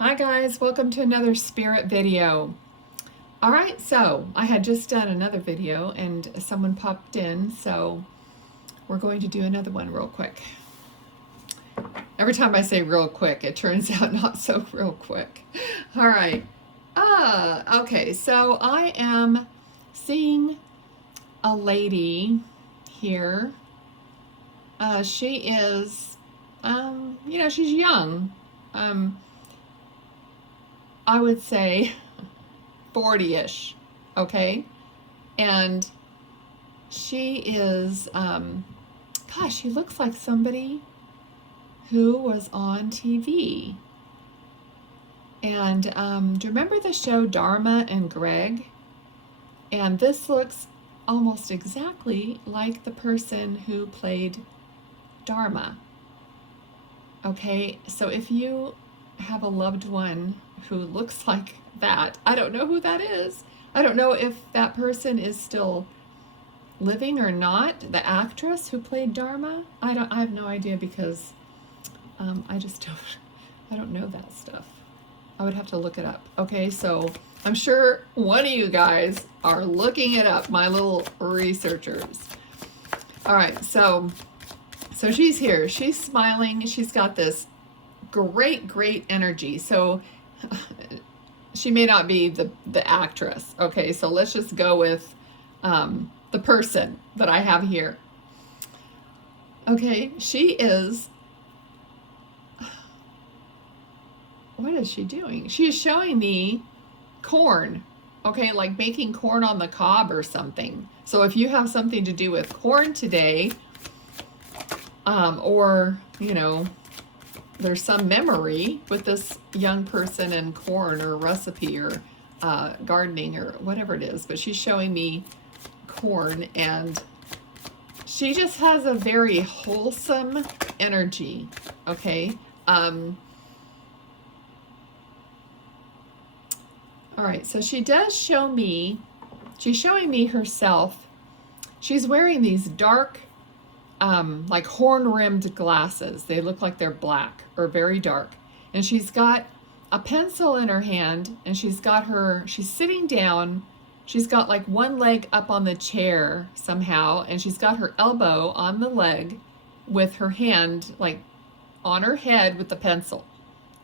Hi guys, welcome to another spirit video. Alright, so I had just done another video and someone popped in, so we're going to do another one real quick. Every time I say real quick, it turns out not so real quick. Alright, okay, so I am seeing a lady here. She is, she's young. I would say 40-ish, okay? And she is, gosh, she looks like somebody who was on TV. And do you remember the show Dharma and Greg? And this looks almost exactly like the person who played Dharma. Okay, so if you have a loved one who looks like that, I don't know who that is. I don't know if that person is still living or not. The actress who played Dharma, I have no idea because I don't know that stuff. I would have to look it up. Okay, so I'm sure one of you guys are looking it up, my little researchers. All right, so she's here. She's smiling. She's got this great energy. So she may not be the actress. Okay, so let's just go with the person that I have here. Okay, she is, what is she doing? She is showing me corn. Okay, like making corn on the cob or something. So if you have something to do with corn today, or, there's some memory with this young person and corn or recipe or gardening or whatever it is, but she's showing me corn and she just has a very wholesome energy, okay? All right, so she does show me, she's showing me herself. She's wearing these dark, like horn-rimmed glasses. They look like they're black or very dark. And she's got a pencil in her hand and she's sitting down. She's got like one leg up on the chair somehow and she's got her elbow on the leg with her hand like on her head with the pencil.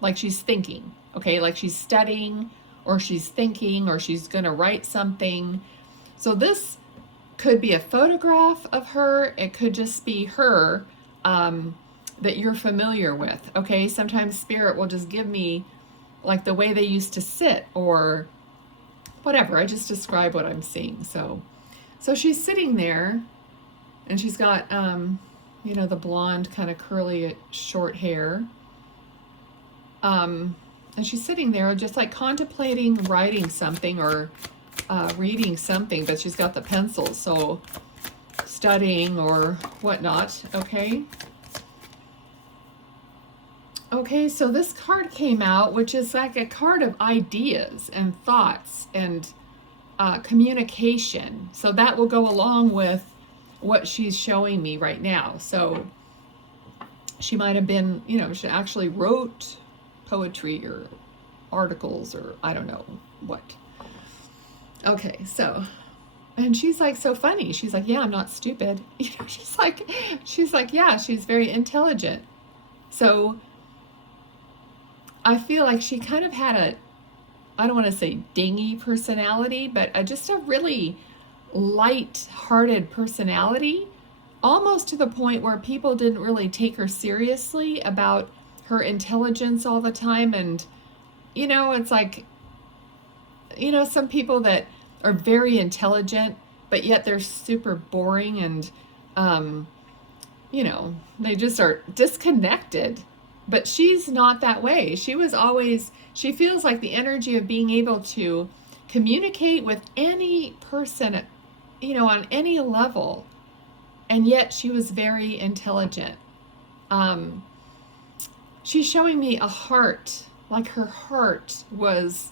Like she's thinking, okay? Like she's studying or she's thinking or she's gonna write something. So this could be a photograph of her. It could just be her that you're familiar with, okay? Sometimes spirit will just give me like the way they used to sit or whatever. I just describe what I'm seeing. So she's sitting there and she's got, the blonde kind of curly short hair. And she's sitting there just like contemplating writing something or reading something, but she's got the pencil, so studying or whatnot, okay? Okay, so this card came out, which is like a card of ideas and thoughts and communication. So that will go along with what she's showing me right now. So she might have been, she actually wrote poetry or articles or I don't know what. Okay, so, and she's like so funny. She's like, yeah, I'm not stupid. She's like, yeah, she's very intelligent. So I feel like she kind of had I don't want to say dingy personality, but just a really light-hearted personality, almost to the point where people didn't really take her seriously about her intelligence all the time. And, it's like, some people that are very intelligent, but yet they're super boring and, they just are disconnected. But she's not that way. She feels like the energy of being able to communicate with any person, on any level. And yet she was very intelligent. She's showing me a heart, like her heart was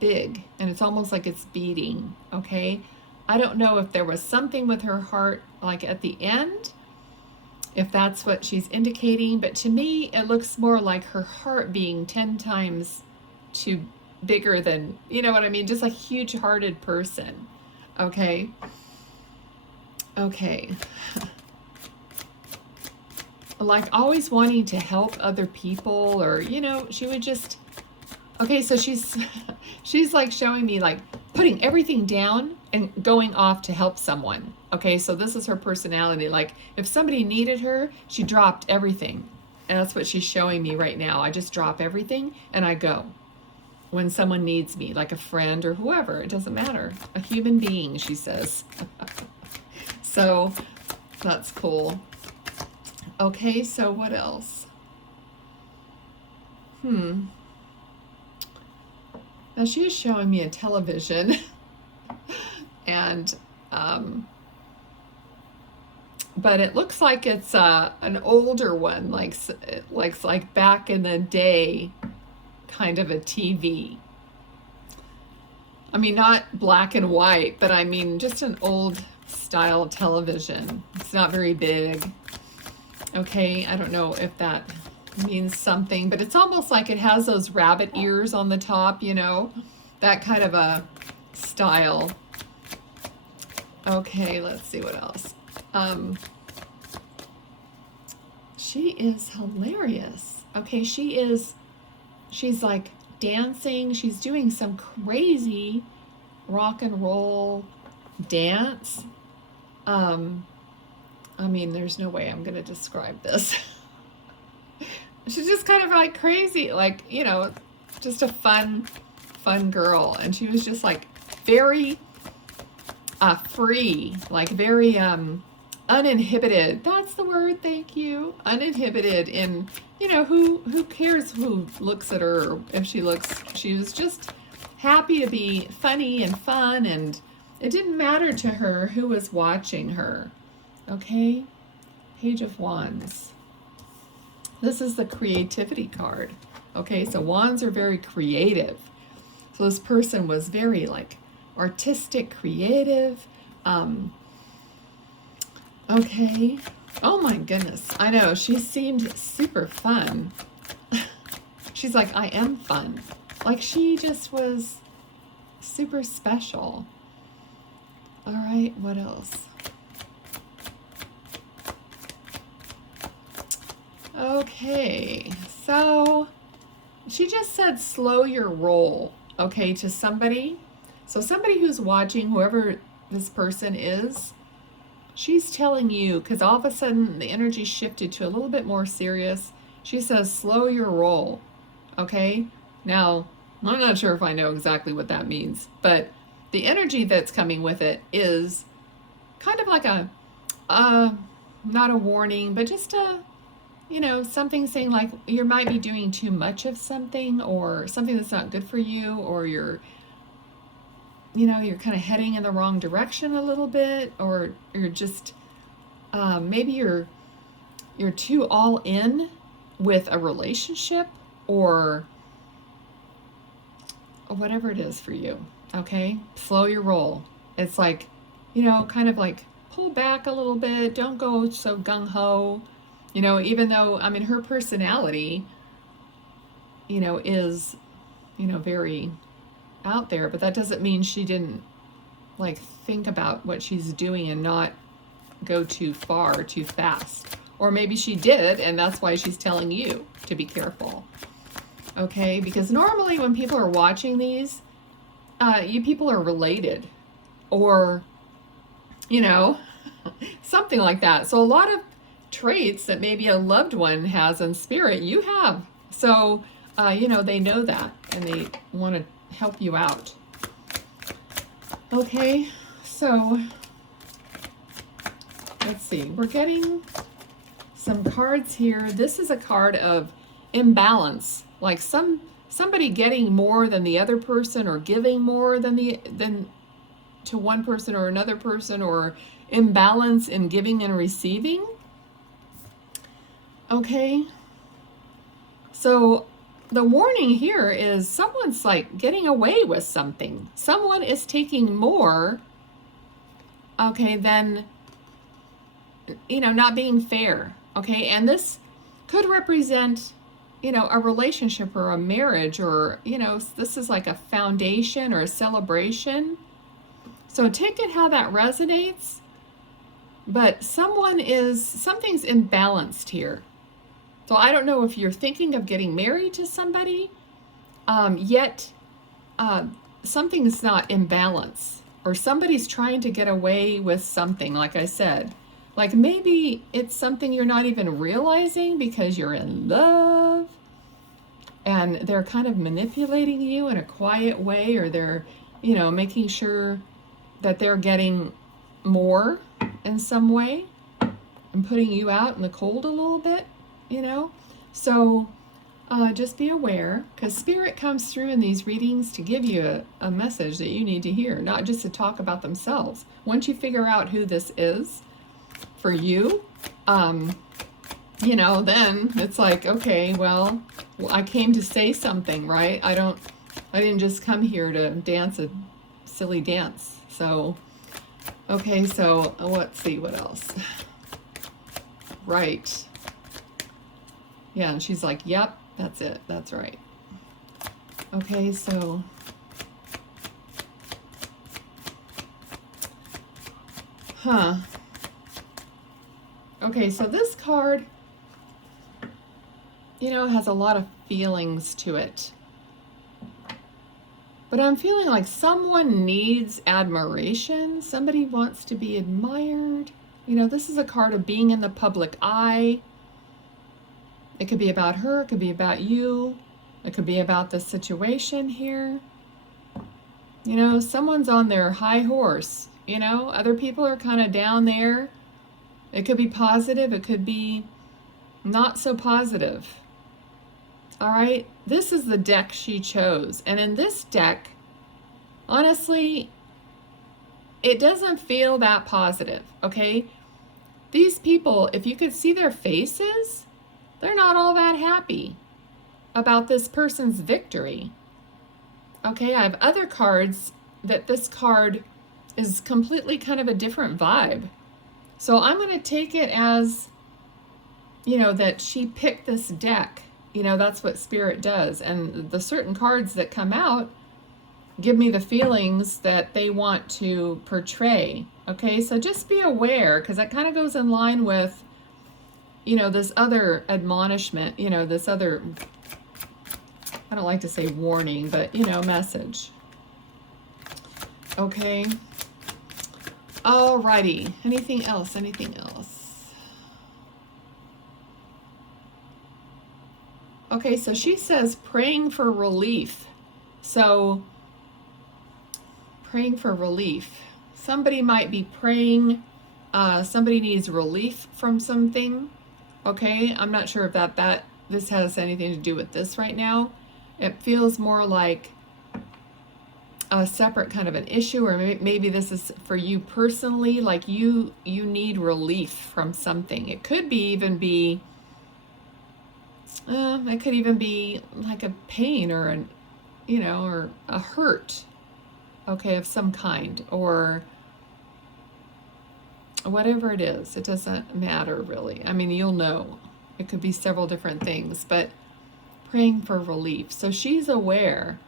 big and it's almost like it's beating, okay? I don't know if there was something with her heart like at the end, if that's what she's indicating, but to me it looks more like her heart being 10 times too bigger than, you know what I mean? Just a huge-hearted person. Okay. Okay. Like always wanting to help other people, or, you know, she would just, okay, so she's like showing me like putting everything down and going off to help someone. Okay, so this is her personality. Like if somebody needed her, she dropped everything. And that's what she's showing me right now. I just drop everything and I go when someone needs me, like a friend or whoever. It doesn't matter. A human being, she says. So that's cool. Okay, so what else? Now she is showing me a television and but it looks like it's an older one, like it looks like back in the day kind of a TV. I mean, not black and white, but I mean just an old style television. It's not very big. Okay, I don't know if that means something, but it's almost like it has those rabbit ears on the top, you know, that kind of a style. Okay, let's see what else. She is hilarious. Okay, she's like dancing. She's doing some crazy rock and roll dance. I mean, there's no way I'm going to describe this. She's just kind of like crazy, like, you know, just a fun girl. And she was just like very free, like very uninhibited. That's the word, thank you. Uninhibited in, you know, who cares who looks at her, or if she looks, she was just happy to be funny and fun, and it didn't matter to her who was watching her. Okay, Page of Wands. This is the creativity card. Okay, so wands are very creative. So this person was very like artistic, creative. Okay. Oh my goodness. I know, she seemed super fun. She's like, I am fun. Like she just was super special. All right, what else? Okay, so she just said slow your roll, okay, to somebody. So somebody who's watching, whoever this person is, she's telling you, because all of a sudden the energy shifted to a little bit more serious. She says slow your roll, okay? Now, I'm not sure if I know exactly what that means, but the energy that's coming with it is kind of like a, not a warning, but just a, you know, something saying like you might be doing too much of something, or something that's not good for you, or you're, you know, you're kind of heading in the wrong direction a little bit, or you're just, maybe you're too all in with a relationship, or whatever it is for you. Okay, slow your roll. It's like, you know, kind of like pull back a little bit. Don't go so gung-ho. You know, even though, I mean, her personality, you know, is, you know, very out there, but that doesn't mean she didn't, like, think about what she's doing and not go too far, too fast. Or maybe she did, and that's why she's telling you to be careful. Okay? Because normally when people are watching these, you people are related. Or, you know, something like that. So a lot of traits that maybe a loved one has in spirit, you have. So, you know, they know that and they want to help you out. Okay, so let's see. We're getting some cards here. This is a card of imbalance, like somebody getting more than the other person, or giving more than to one person or another person, or imbalance in giving and receiving. Okay, so the warning here is someone's like getting away with something. Someone is taking more, okay, than, you know, not being fair. Okay, and this could represent, a relationship or a marriage, or, this is like a foundation or a celebration. So take it how that resonates. But something's imbalanced here. So I don't know if you're thinking of getting married to somebody, yet something's not in balance, or somebody's trying to get away with something, like I said. Like maybe it's something you're not even realizing because you're in love and they're kind of manipulating you in a quiet way, or they're, making sure that they're getting more in some way and putting you out in the cold a little bit, So just be aware, because Spirit comes through in these readings to give you a message that you need to hear, not just to talk about themselves. Once you figure out who this is for you, then it's like, okay, well, I came to say something, right? I didn't just come here to dance a silly dance. So, okay, so let's see what else. Right. Yeah, and she's like, yep, that's it. That's right. Okay, so okay, so this card, has a lot of feelings to it. But I'm feeling like someone needs admiration. Somebody wants to be admired. This is a card of being in the public eye. It could be about her, it could be about you, it could be about the situation here. Someone's on their high horse, other people are kind of down there. It could be positive, it could be not so positive. All right, this is the deck she chose. And in this deck, honestly, it doesn't feel that positive, okay? These people, if you could see their faces, they're not all that happy about this person's victory. Okay, I have other cards that this card is completely kind of a different vibe. So I'm going to take it as, that she picked this deck. That's what Spirit does. And the certain cards that come out give me the feelings that they want to portray. Okay, so just be aware, because that kind of goes in line with, this other admonishment, this other, I don't like to say warning, but, message. Okay. Alrighty. Anything else? Anything else? Okay, so she says praying for relief. So, praying for relief. Somebody might be praying, somebody needs relief from something. Okay, I'm not sure if this has anything to do with this right now. It feels more like a separate kind of an issue, or maybe this is for you personally, like you need relief from something. It could even be like a pain or or a hurt, okay, of some kind, or whatever it is. It doesn't matter really. I mean, you'll know. It could be several different things, but praying for relief. So she's aware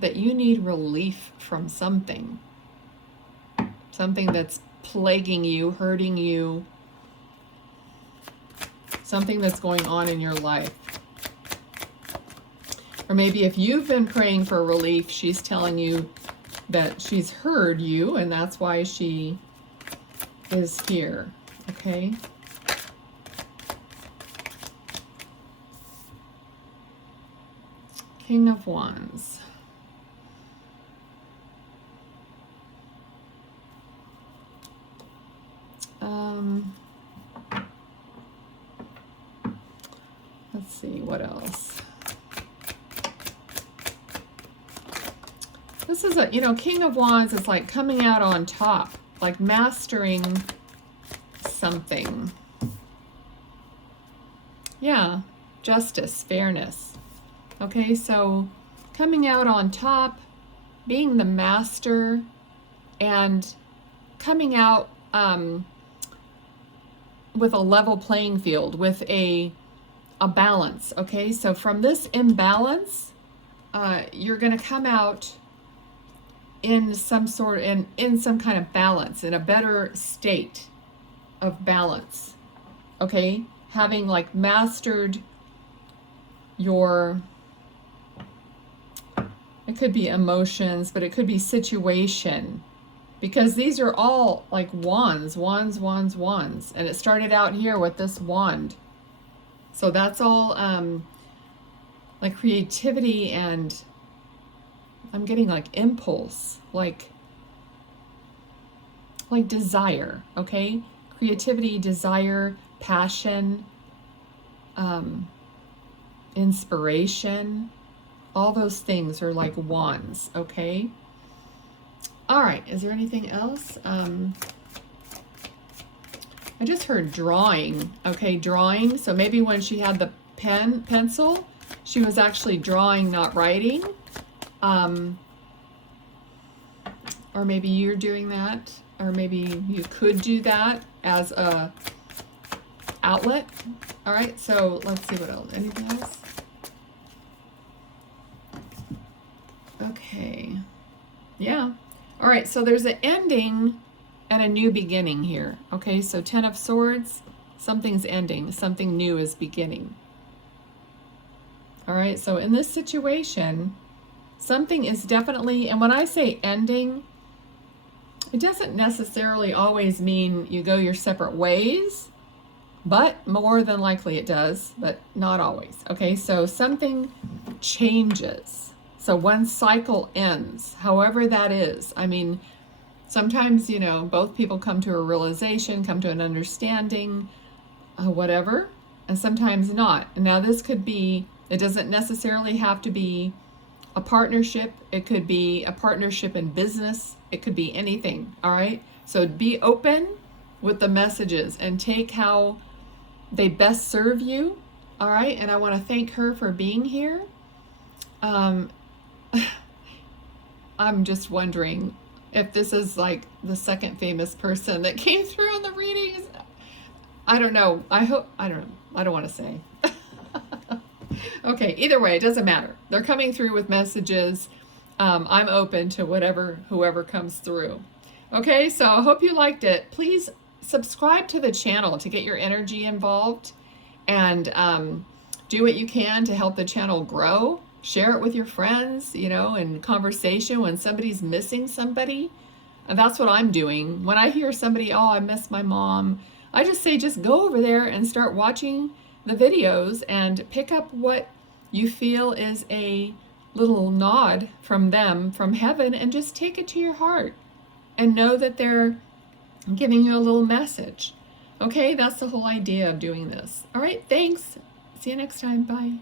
that you need relief from something that's plaguing you, hurting you, something that's going on in your life. Or maybe if you've been praying for relief, she's telling you that she's heard you, and that's why she is here. Okay? King of Wands. Let's see, what else? This is King of Wands is like coming out on top, like mastering something. Yeah, justice, fairness. Okay, so coming out on top, being the master, and coming out with a level playing field, with a a balance. Okay, so from this imbalance, you're going to come out in some sort, in some kind of balance, in a better state of balance. Okay, having like mastered your, it could be emotions, but it could be situation, because these are all like wands, wands, wands, wands, and it started out here with this wand. So that's all like creativity, and I'm getting like impulse, like desire. Okay, creativity, desire, passion, inspiration, all those things are like wands. Okay, all right, is there anything else? I just heard drawing. Okay, drawing. So maybe when she had the pencil, she was actually drawing, not writing. Or maybe you're doing that, or maybe you could do that as a outlet. All right, so let's see what else. Anything else? Okay. Yeah. All right, so there's an ending and a new beginning here. Okay, so 10 of Swords, something's ending, something new is beginning. All right, so in this situation, something is definitely, and when I say ending, it doesn't necessarily always mean you go your separate ways, but more than likely it does, but not always. Okay, so something changes. So one cycle ends, however that is. I mean, sometimes, you know, both people come to a realization, come to an understanding, whatever, and sometimes not. And now this could be, it doesn't necessarily have to be a partnership. It could be a partnership in business. It could be anything, all right? So be open with the messages and take how they best serve you, all right? And I want to thank her for being here. I'm just wondering if this is like the second famous person that came through on the readings. I don't know. I hope, I don't know. I don't want to say. Okay, either way, it doesn't matter. They're coming through with messages. I'm open to whoever comes through. Okay, so I hope you liked it. Please subscribe to the channel to get your energy involved, and do what you can to help the channel grow. Share it with your friends, you know, in conversation when somebody's missing somebody. And that's what I'm doing. When I hear somebody, oh, I miss my mom, I just say, just go over there and start watching the videos and pick up what you feel is a little nod from them, from heaven, and just take it to your heart and know that they're giving you a little message. Okay, that's the whole idea of doing this. All right, thanks. See you next time. Bye.